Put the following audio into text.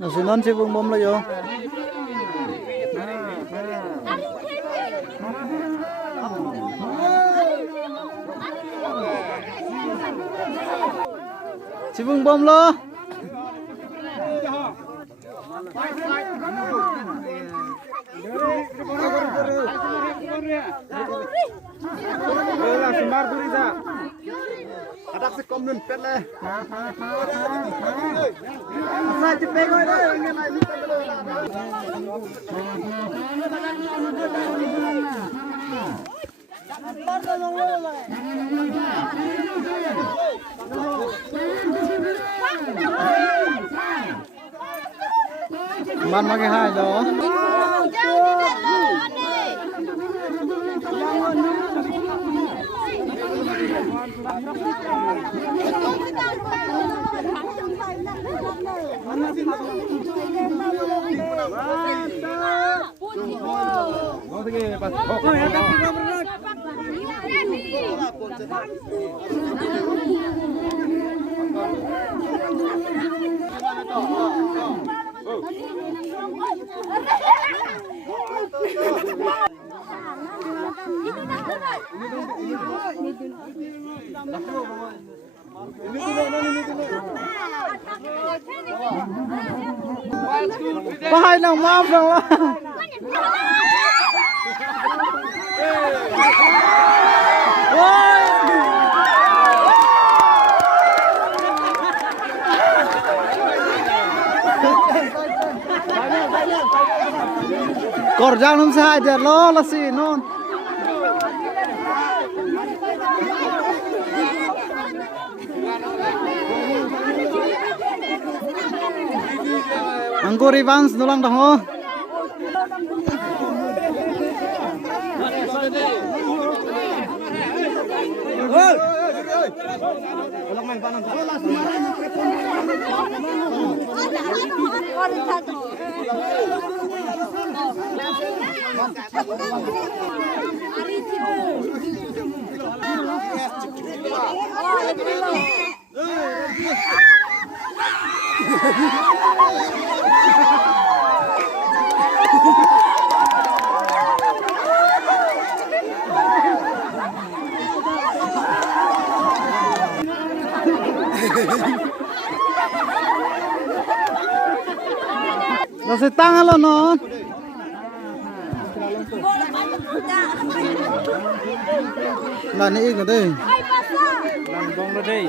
nó sẽ non chỉ vùng bom là vô chỉ vùng bom lo Adak se kom nun pet le. Asa cepe koi dah ingin naik ni pet le. Man makai hai đó có hai lòng mom rồi cột ra không sai được lo là gì non Anggur Evans nulang dah ho. Nó sẽ tăng lên nó. Là này cái đây. Làm bông ra đây.